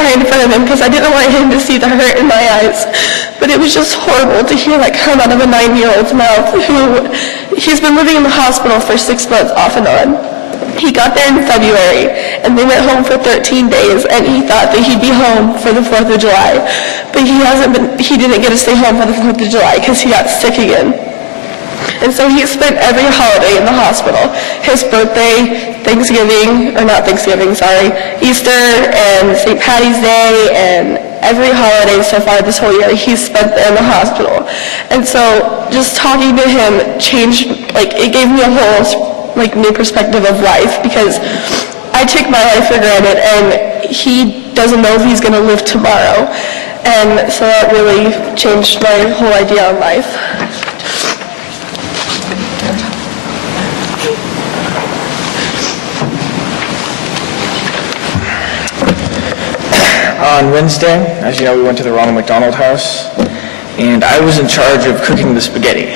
crying in front of him because I didn't want him to see the hurt in my eyes. But it was just horrible to hear that come out of a 9-year-old's mouth who, he's been living in the hospital for 6 months off and on. He got there in February, and they went home for 13 days, and he thought that he'd be home for the 4th of July. But he didn't get to stay home for the 4th of July because he got sick again. And so he spent every holiday in the hospital. His birthday, Thanksgiving, or not Thanksgiving, sorry, Easter and St. Patty's Day and every holiday so far this whole year, he's spent there in the hospital. And so just talking to him changed, it gave me a whole, new perspective of life because I take my life for granted and he doesn't know if he's going to live tomorrow. And so that really changed my whole idea on life. On Wednesday, as you know, we went to the Ronald McDonald House, and I was in charge of cooking the spaghetti.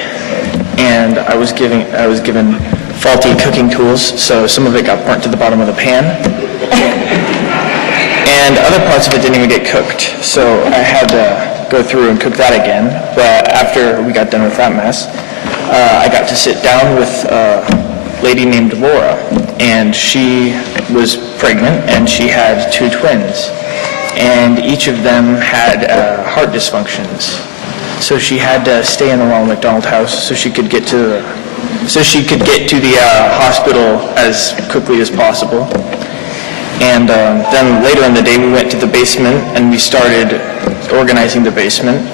And I was given faulty cooking tools, so some of it got burnt to the bottom of the pan. And other parts of it didn't even get cooked, so I had to go through and cook that again. But after we got done with that mess, I got to sit down with a lady named Laura, and she was pregnant, and she had 2 twins. And each of them had heart dysfunctions. So she had to stay in the Ronald McDonald House so she could get to the hospital as quickly as possible. And then later in the day we went to the basement and we started organizing the basement.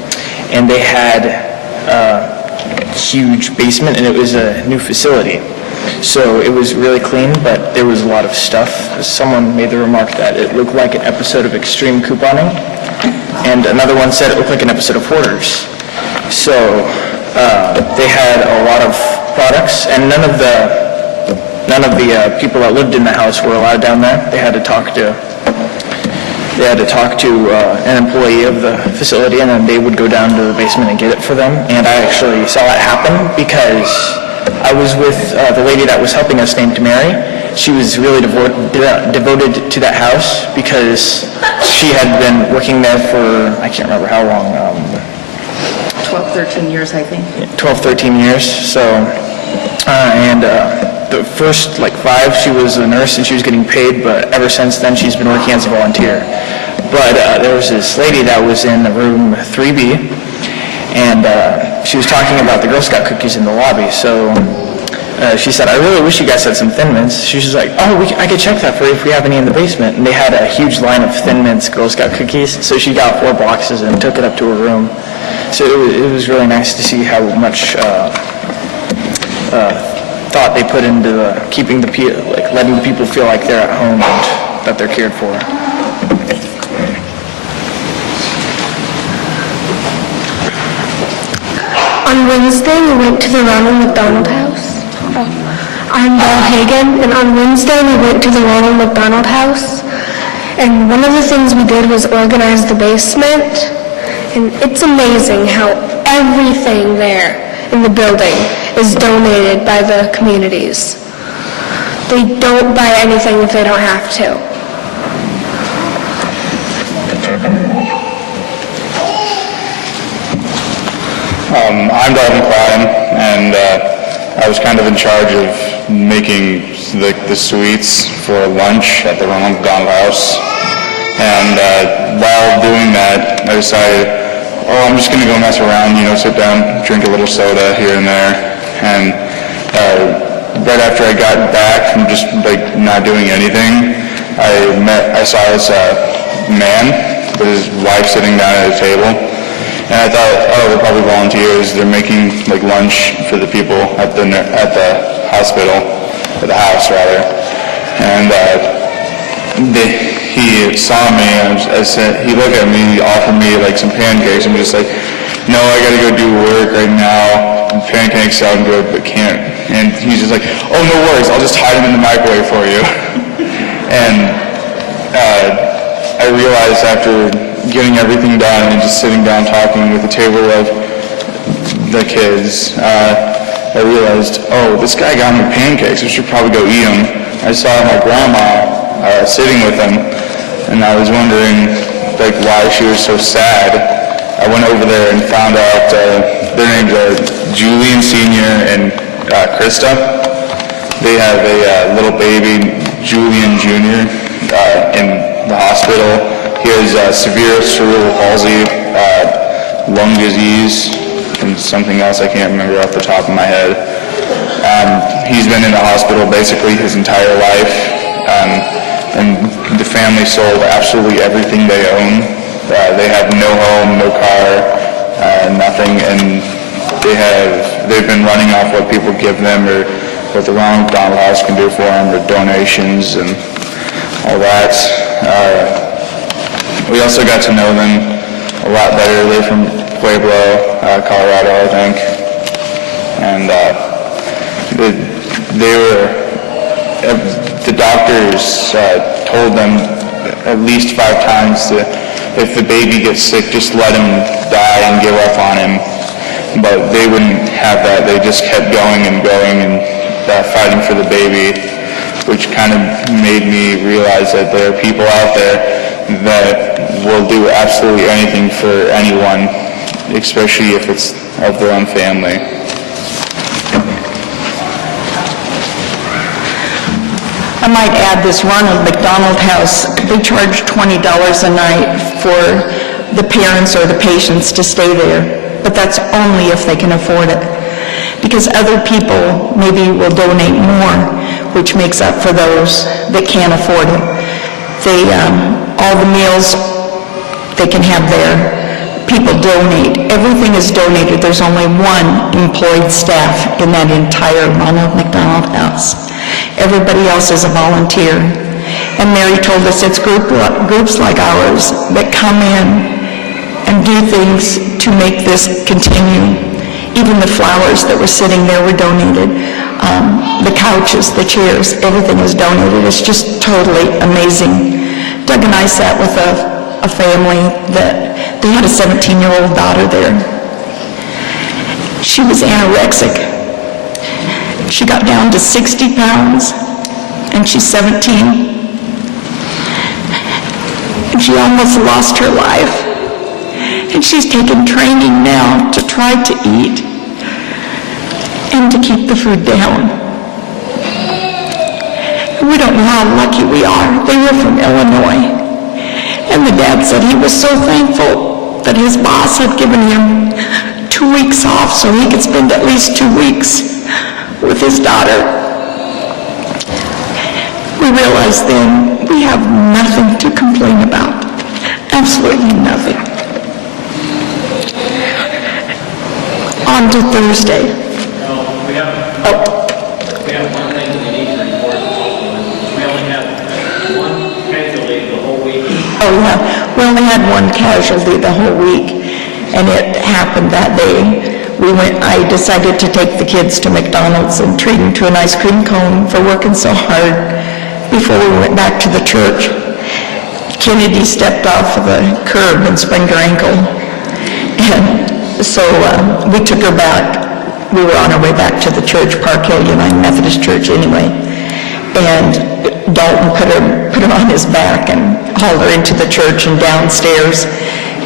And they had a huge basement and it was a new facility. So it was really clean, but there was a lot of stuff. Someone made the remark that it looked like an episode of Extreme Couponing, and another one said it looked like an episode of Hoarders. So they had a lot of products, and none of the people that lived in the house were allowed down there. They had to talk to an employee of the facility, and then they would go down to the basement and get it for them. And I actually saw that happen because I was with the lady that was helping us named Mary. She was really devoted to that house because she had been working there for, I can't remember how long. 12, 13 years, I think. 12, 13 years. So, the first 5, she was a nurse and she was getting paid, but ever since then she's been working as a volunteer. But there was this lady that was in room 3B, and she was talking about the Girl Scout cookies in the lobby. So she said, I really wish you guys had some Thin Mints. She was like, I could check that for you if we have any in the basement. And they had a huge line of Thin Mints Girl Scout cookies. So she got 4 boxes and took it up to her room. So it was really nice to see how much thought they put into letting the people feel like they're at home and that they're cared for. On Wednesday, we went to the Ronald McDonald House. I'm Belle Hagan, and on Wednesday, we went to the Ronald McDonald House. And one of the things we did was organize the basement. And it's amazing how everything there in the building is donated by the communities. They don't buy anything if they don't have to. I'm Dalton Klein, and I was kind of in charge of making the sweets for lunch at the Ronald McDonald House. And while doing that, I decided, I'm just going to go mess around, sit down, drink a little soda here and there. And right after I got back from just not doing anything, I saw this man with his wife sitting down at a table. And I thought, they're probably volunteers. They're making lunch for the people at the hospital, or the house rather. And he saw me, and he looked at me, offered me some pancakes. I'm just like, no, I gotta go do work right now. Pancakes sound good, but can't. And he's just like, oh, no worries, I'll just hide them in the microwave for you. And I realized after getting everything done and just sitting down talking with the table of the kids, I realized, this guy got me pancakes. I should probably go eat them. I saw my grandma sitting with them, and I was wondering, like, why she was so sad. I went over there and found out their names are Julian Sr. and Krista. They have a little baby, Julian Jr., in the hospital. He has severe cerebral palsy, lung disease, and something else I can't remember off the top of my head. He's been in the hospital basically his entire life, and the family sold absolutely everything they own. They have no home, no car, nothing, and they've been running off what people give them or what the Ronald McDonald House can do for them, or donations and all that. We also got to know them a lot better. They're from Pueblo, Colorado, I think, and the doctors told them at least 5 times that if the baby gets sick, just let him die and give up on him. But they wouldn't have that. They just kept going and fighting for the baby, which kind of made me realize that there are people out there that will do absolutely anything for anyone, especially if it's of their own family. I might add, this Ronald McDonald House, they charge $20 a night for the parents or the patients to stay there, but that's only if they can afford it. Because other people maybe will donate more, which makes up for those that can't afford it. All the meals they can have there, people donate. Everything is donated. There's only one employed staff in that entire Ronald McDonald House. Everybody else is a volunteer. And Mary told us it's groups like ours that come in and do things to make this continue. Even the flowers that were sitting there were donated. The couches, the chairs, everything is donated. It's just totally amazing. Doug and I sat with a family that they had a 17-year-old daughter there. She was anorexic. She got down to 60 pounds, and she's 17. And she almost lost her life. And she's taken training now to try to eat and to keep the food down. And we don't know how lucky we are. They were from Illinois. And the dad said he was so thankful that his boss had given him 2 weeks off so he could spend at least 2 weeks with his daughter. We realized then we have nothing to complain about. Absolutely nothing. On to Thursday. We have one thing we need to report. We only had one casualty the whole week. Oh yeah, we only had one casualty the whole week, and it happened that day. I decided to take the kids to McDonald's and treat them to an ice cream cone for working so hard before we went back to the church. Kennedy stepped off of the curb and sprained her ankle, and so we took her back. We were on our way back to the church, Park Hill United Methodist Church anyway, and Dalton put her on his back and hauled her into the church and downstairs,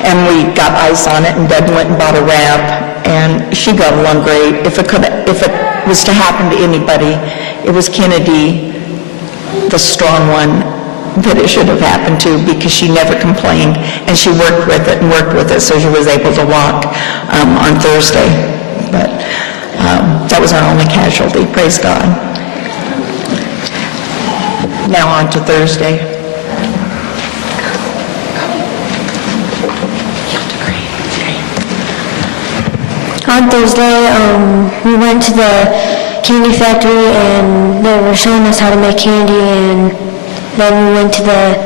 and we got ice on it, and Doug went and bought a wrap, and she got along great. If it was to happen to anybody, it was Kennedy, the strong one, that it should have happened to, because she never complained, and she worked with it, so she was able to walk on Thursday. But that was our only casualty, praise God. Now on to Thursday. On Thursday, we went to the candy factory and they were showing us how to make candy, and then we went to the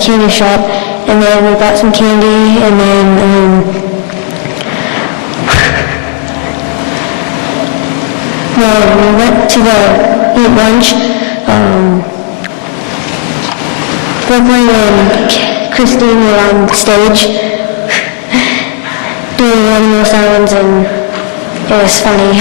candy shop, and then we got some candy, and then we went to eat lunch. Brooklyn and Christine were on stage doing animal sounds, and it was funny.